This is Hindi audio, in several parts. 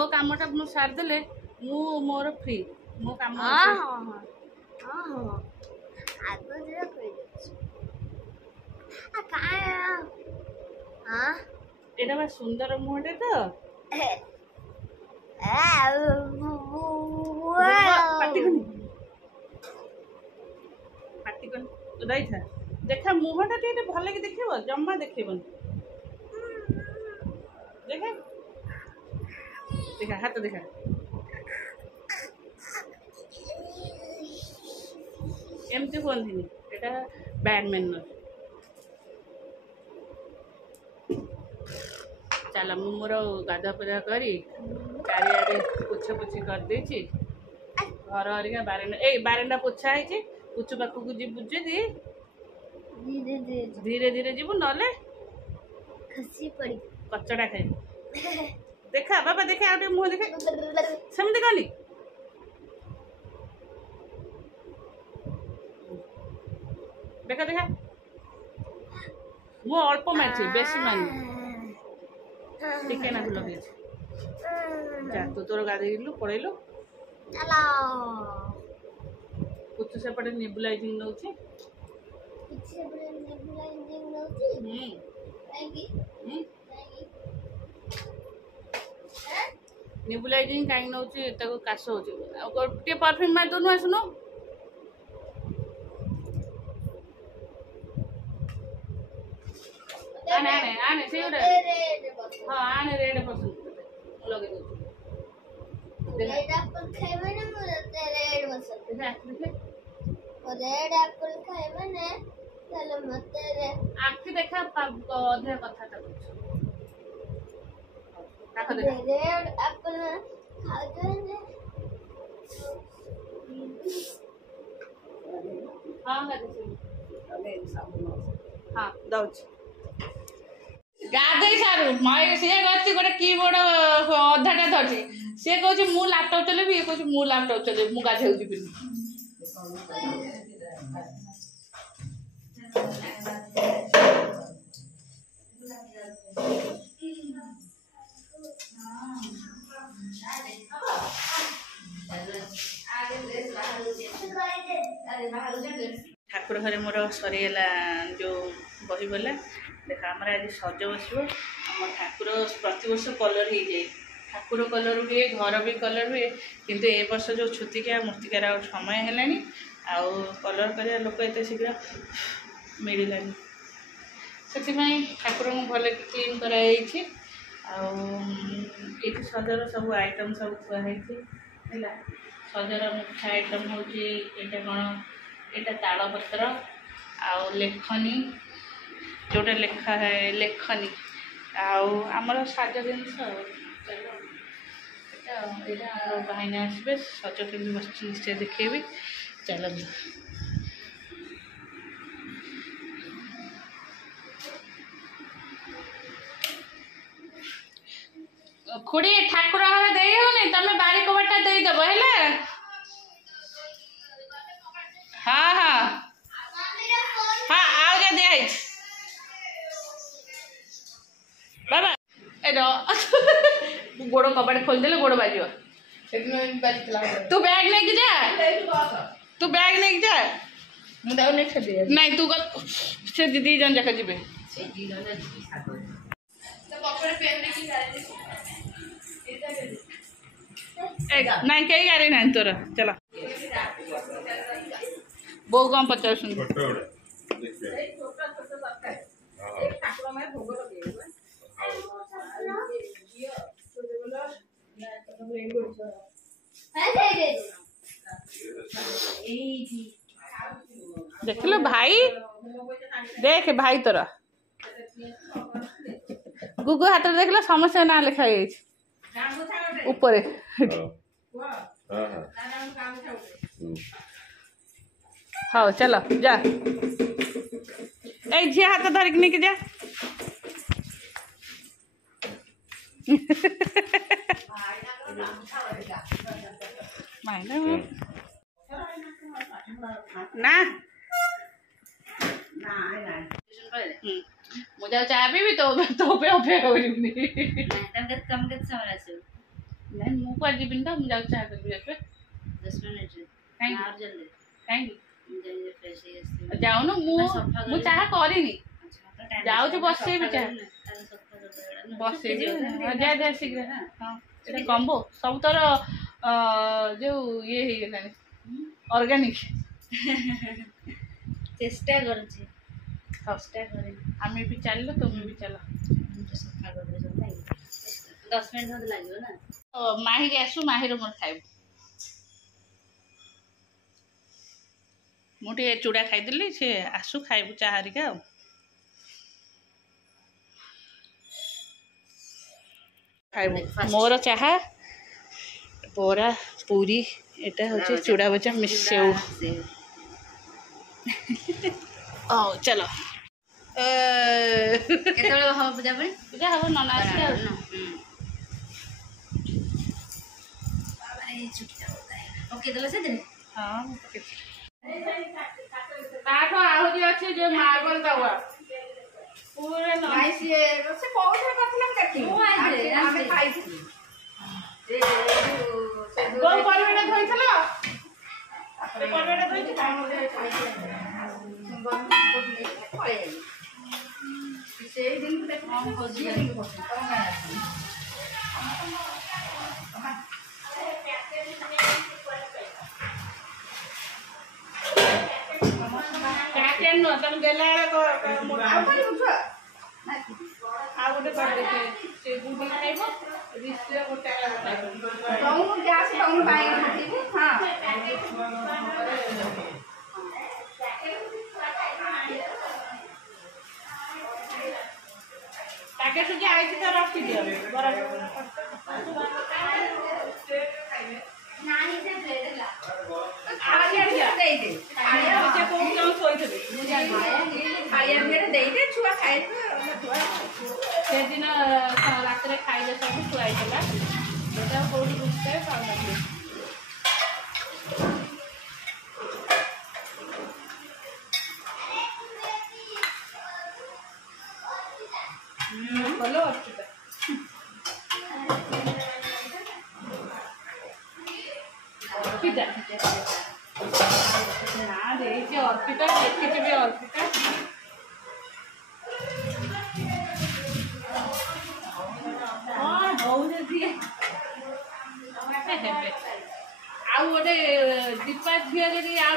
तो कामटा मु सार देले मु मोर फ्री मो काम हां हां हां हां आगो जरा कहि दे आ का हां एटा बा सुंदर मुहटे तो पाटी कन रही था देखा मुहटा टे भल कि देखिबो जम्मा देखिबोनी देखा देखा हाथ देखा एमती कहती एटा बैड मैनर चल मु मोर गाधा पूजा करी चारिआडे पोछा पोछी कर देछि घर हरिका बारंडा पोछा है पुचु पाखक जीवु जदि धीरे धीरे जीवु नले खसी पड़ी कचड़ा खाई देखा बाबा देखा आउटे मुह देखा सेमती कहनी देखा देखा मु अल्प मारछि बेसी मानी टिके ना लगे जा तू तोर गाधेलु पड़ेलु चलो पुचु सेपटे नेबुलाइजिंग नउछि पीछे बड़े नेबुलाइजिंग नउछि काई नेबुलाइजिंग काई नउछि ताको काश होछि गोटे परफ्यूम मार दोनु आसुनो आने आने आने से रे हां आने रेड पसंद लगे दो रेड एप्पल खाइबे ना मुझे रेड पसंद रेड एप्पल खाइबे ना चलो मते रे आखि देखा अधे कथा ता ताको देखा रेड एप्पल खाते ने हां हां दउछ गाधे सारू मैं सी गई गोटे कीबोर्ड अधाटा धरती सी कहे मु लैपटॉप चलेबी ये कहे मु लैपटॉप चलेबी मु गाधे जी ठाकुर घरे मोर सरीगला जो बही बोला देखा आम आज सज बस आम ठाकुर प्रतिवर्ष कलर हो जाए ठाकुर कलर हुए घर भी कलर हुए किंतु ए वर्ष जो छुतिका मूर्तिकार समय है आउ कलर कर लोक एत शीघ्र मिललानी से ठाकुर को भल क्लीन कराई सजर सब आइटम सब थुआई सजर मुख्य आइटम हूँ यहाँ कौन यहाँ तालपत्र आउ लेखनी जोटा लेखा है लेखनी आमर साज जिनस यहाँ भाईना आसबे सज केमी बस निश्चय देखेबी चल खुड़ी ठाकुर घर दे होनी तमें बारी कबाटा देदेव है हाँ हाँ हाँ आओ जा दिया बाबा ए गोड़ कबाड़ खोलदेले गोड़ बाज तू बैग नहीं जा तू बैग नहीं जा नहीं तू से दी जन जाक जी नहीं कई गाड़ी ना तोर चला बो कम पचास देख लो भाई देख भाई तोरा गुगु हाथ देख लो समस्या ना लिखा ऊपर हाँ चलो जा ए झी हाथ धरिक नहीं जा ना मुझे चाह भी तो पे अपेक्षा करूंगी तुम कित समय नहीं मु को जीविन तो मुझे चाह कर भी 10 मिनट थैंक और जल्दी थैंक जल्दी फ्रेश है जाओ ना मु चाह करिनी जाऊ जो बसे भी चाह बसे जा जा शीघ्र हां एटा कम्बो सब तर जो ये हे गेलानी ऑर्गेनिक चेष्टा करूची चेष्टा करे हमें भी चलो तुम भी चलो सफा कर दे सब नहीं 10 मिनट मत लागियो ना माही के आसु माही रो मोर खाइब मुटे चूड़ा खाई दिली से आसु खाइब चाहरिका खाइब मोर चाहा बोरा पूरी एटा होचे चूड़ा बचा मिसेउ ओ चलो केतले हो पूजा पड़ी पूजा हबो नना आसी ना बाबा ये छुट्टी होता है ओके केतले से दिन हां ताठो आहुति अछि जे मार्बल दवा पूरे न भाई से पौधे कथलम देखी आमे खाई थी से गोल परवेटा धोइछलो तापर परवेटा धोइछ काम रे खाई सुंदर को ले पळे से दिन पे काम हो जी को काटेन न तम देला को आ पड़ी बुझा आ गोटे कर देते से गुडी खाइबो रिस्ते गोटे खाइबो टाउन गैस टाउन बाय खाती हां ताके सुजे आइछि त रखि दियो बराबर नानी से ब्लेड ला आलिया दे दे आलिया जे को जाऊ सोइथबे आलिया मेरे दे दे छुआ खाए से दिन रात रे खाइले सब खुआइ देला बेटा कोडी बुझते पाउला बोलो अर्पिता अर्पिता ना देखिए अर्पिता देखिए भी अर्पिता हाँ बहुत दिए आउ गोटे दीपा झील जी आउ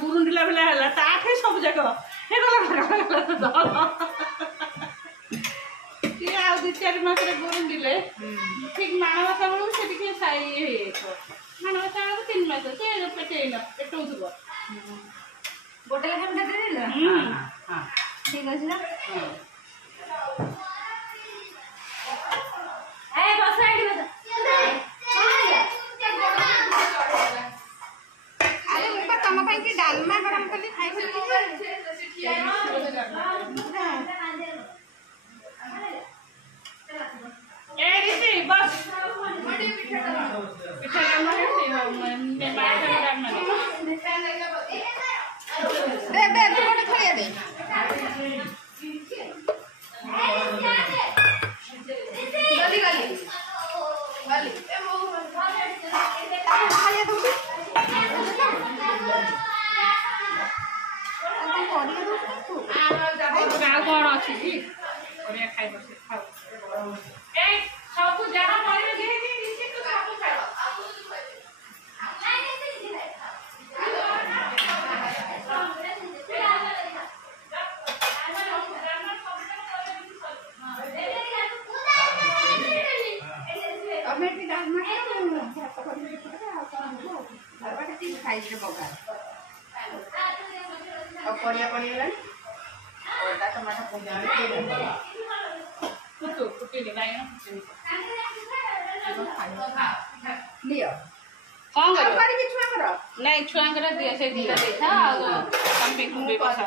गुरुंडिला बेला है ताठे सब जाक हे गला आउ 2-4 मास गुरुंडिले ठीक माणवसा बेलू से साई माणवसा बेलू 3 मास से पेटेन पेटौथब गोटे लेखा दे दे हां ठीक अछि ना ए बस आइडी बता अरे ऊपर तम ପାଇଁ କି ଡାଲମା ଗରମ କଲି ଖାଇବି ए ऋषि बस पिठा डालमा है मैं मार डालमा दे दे तू गोटे खाइया दे गली गली गली ए मो खाइया दो गाँव कौन अच्छी थी खाई बस खाओ सब जहाँ पड़े नीचे तो सब खाओ टमेटी डालमा खाई पका और परिया पड़ीगला टमाटर फुटी लियो कौन और करो बारी के छुआ करो नहीं छुआंकर दिए से दिया देखा हम भी कुंबे बसा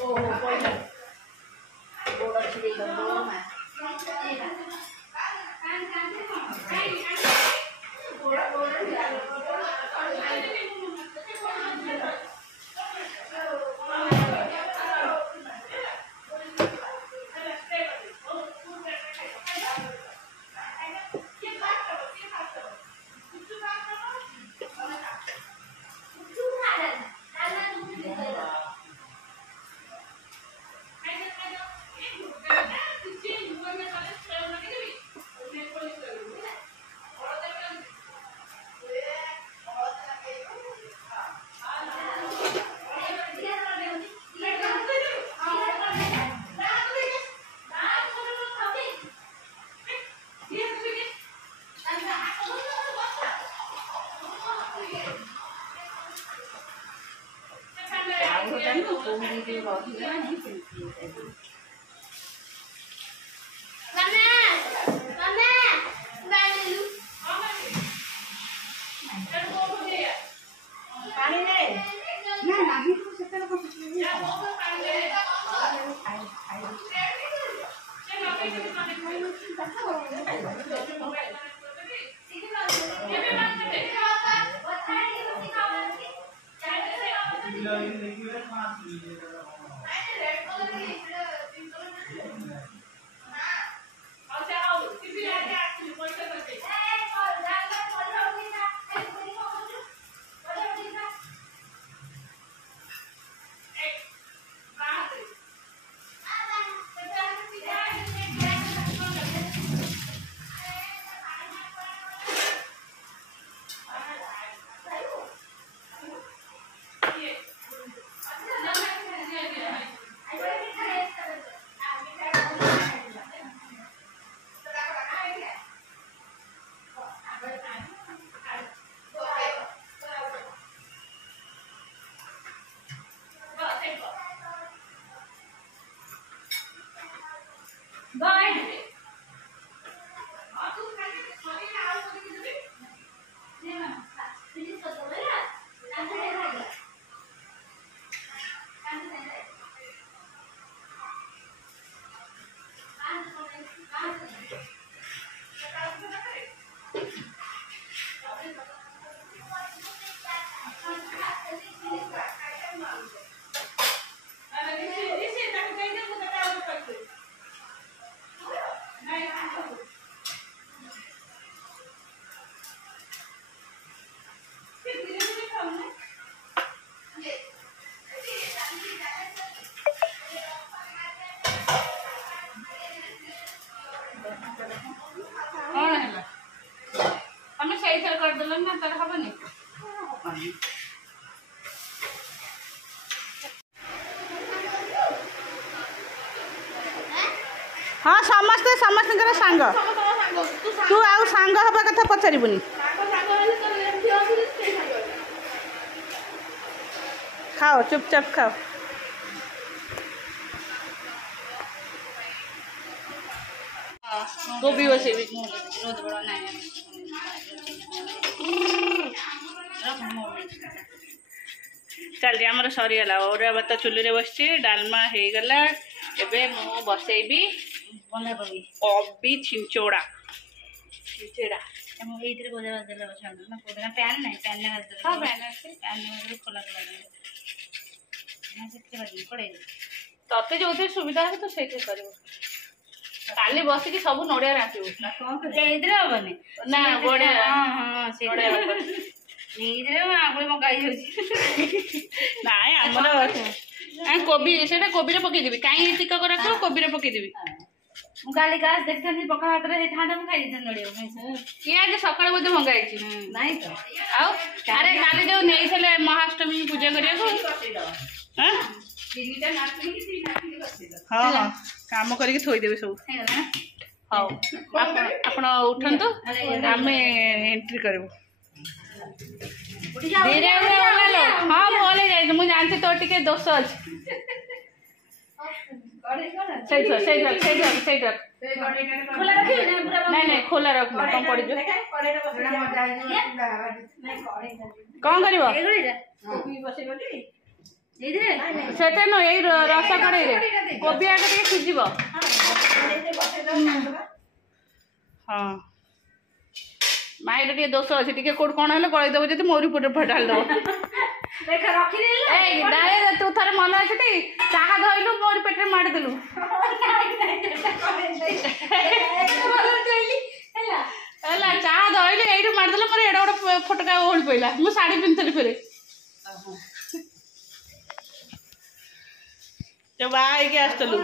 ओ कोइला बोड़ा छिड़ी दो ना होता है ना कोहड़ी जो रही सेमती ना नहीं तो सेटा को हाँ समस्ते समस्त सांग तू आउ सांग हवा कथा पचारूनी खाओ चुपचाप खाओ गोभी बसेबी चल आमर सरीगला अरुआ भात चुली बस डालमा हो गला एबे मु बसैबी अबी छिंचोड़ा छिंचोड़ा एइतिर गोदे बदले बसंद ना कोदना पैन नहीं पैन ने बदले हां पैन আছে पैन ने खोला खोला ना सेते बदले पड़े तते जो सुविधा है तो सेते करिवो काली बस की सब नड़िया राखिबो ना कोन करे एइतिर होबनी ना बड़े हां हां से एइतिर आगुली मगाई होची नाय हमर कोबी सेटा कोबी रे पके देबी काई टिका को रखो कोबी रे पके देबी मुगाली गास देखथनी पका हाथ रे ठांडा मु खाई देन नड़ियो ये आज सकाळ बोधे मंगाई नहीं तो आउ अरे काली जो नहीं छले महाअष्टमी पूजा करिया को हां तीनटा नाचनी कि तीन नाचनी करते हां हां काम करके थोई देबे सब है ना हां आपण उठंतु आमे एंट्री करबो धीरे धीरे ओला लो हां बोले जाय मु जानते तो टिके दोष अछि सही खोला रखी ना पूरा नहीं खोला रख कम पड़ जो कौन करिवो सेटे न एई रस कड़े रे कोबी आगे टिके सिजिबो हां माइर टिके दोष अछि टिके कोड कोन हले कळै देबो जति मोरी पुटे फटाल दो देखा रखी दे ए डाले तू थारे मन अछि चाहा धइलु मोरी पेटे मार देलु एला चाहा धइलु एइटु मार देलु मोर एडा बड फटका होल पइला मु साड़ी पिनथली फेरे जो बाई के आस्तलु